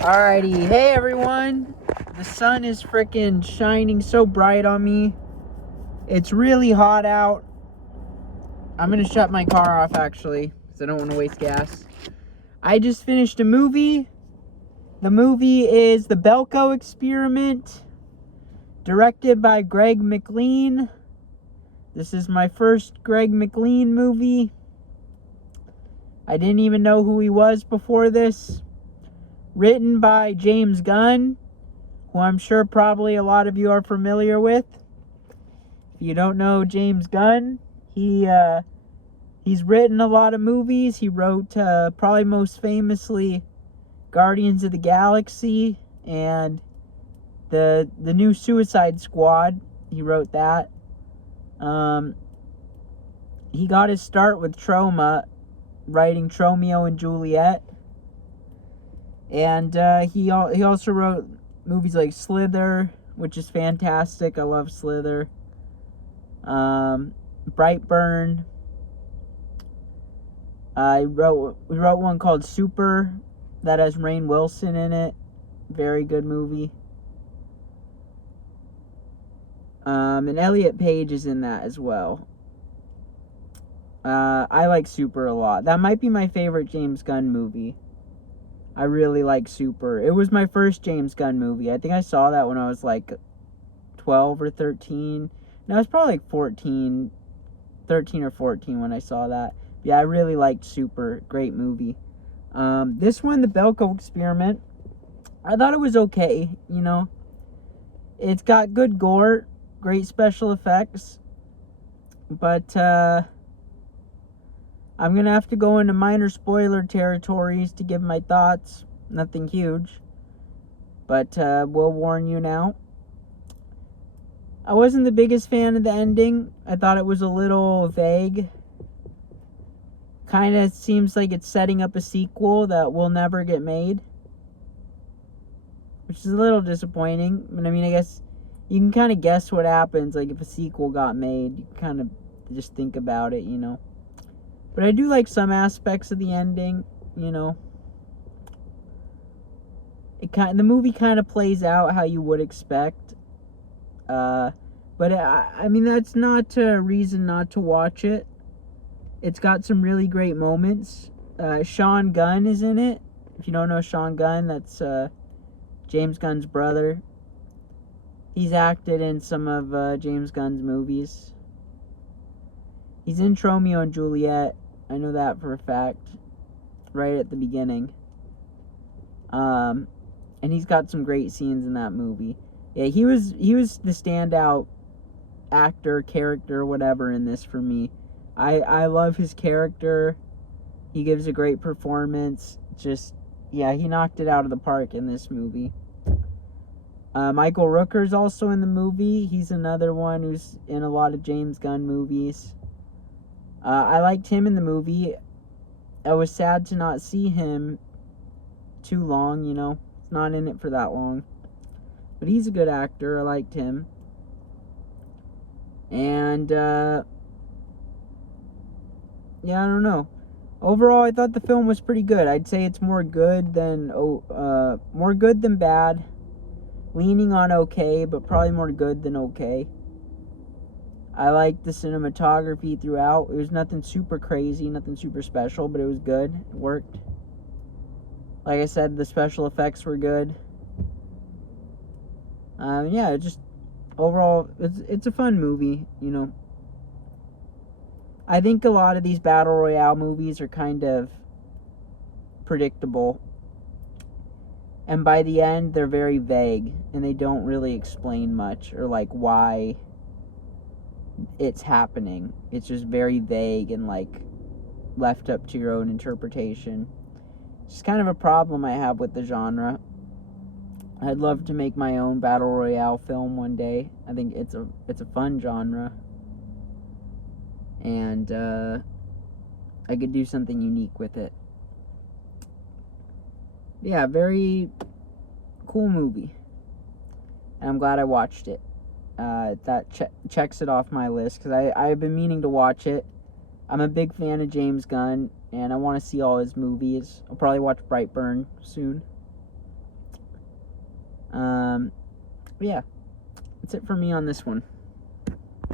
Alrighty, hey everyone. The sun is freaking shining so bright on me. It's really hot out. I'm gonna shut my car off actually, because I don't want to waste gas. I just finished a movie. The movie is The Belko Experiment, directed by Greg McLean. This is my first Greg McLean movie. I didn't even know who he was before this. Written by James Gunn, who I'm sure probably a lot of you are familiar with. If you don't know James Gunn, he's written a lot of movies. He wrote probably most famously Guardians of the Galaxy and the new Suicide Squad. He wrote that. He got his start with Troma, writing Tromeo and Juliet. And he also wrote movies like Slither, which is fantastic. I love Slither. Brightburn. We wrote one called Super that has Rainn Wilson in it. Very good movie. And Elliot Page is in that as well. I like Super a lot. That might be my favorite James Gunn movie. I really like Super. It was my first James Gunn movie. I think I saw that when I was like 12 or 13. No, I was probably like 13 or 14 when I saw that. Yeah, I really liked Super. Great movie. This one, The Belko Experiment, I thought it was okay, you know. It's got good gore, great special effects, but I'm going to have to go into minor spoiler territories to give my thoughts. Nothing huge, but we'll warn you now. I wasn't the biggest fan of the ending. I thought it was a little vague. Kind of seems like it's setting up a sequel that will never get made, which is a little disappointing. But I mean, I guess you can kind of guess what happens. Like if a sequel got made, you kind of just think about it, you know. But I do like some aspects of the ending, you know. The movie kind of plays out how you would expect. But I mean, that's not a reason not to watch it. It's got some really great moments. Sean Gunn is in it. If you don't know Sean Gunn, that's James Gunn's brother. He's acted in some of James Gunn's movies. He's in Romeo and Juliet. I know that for a fact. Right at the beginning. And he's got some great scenes in that movie. Yeah, he was the standout actor, character, whatever in this for me. I love his character. He gives a great performance. Just, yeah, he knocked it out of the park in this movie. Michael Rooker's also in the movie. He's another one who's in a lot of James Gunn movies. I liked him in the movie. I was sad to not see him too long, you know. He's not in it for that long. But he's a good actor. I liked him. And, yeah, I don't know. Overall, I thought the film was pretty good. I'd say it's more good than bad. Leaning on okay, but probably more good than okay. I liked the cinematography throughout. It was nothing super crazy, nothing super special, but it was good. It worked. Like I said, the special effects were good. Yeah, just overall, it's a fun movie, you know. I think a lot of these Battle Royale movies are kind of predictable. And by the end, they're very vague, and they don't really explain much, or like why it's happening. It's just very vague and like left up to your own interpretation. It's kind of a problem I have with the genre. I'd love to make my own Battle Royale film one day. I think it's a fun genre. And I could do something unique with it. Yeah, very cool movie. And I'm glad I watched it. That checks it off my list, because I've been meaning to watch it. I'm a big fan of James Gunn, and I want to see all his movies. I'll probably watch Brightburn soon. Yeah, that's it for me on this one.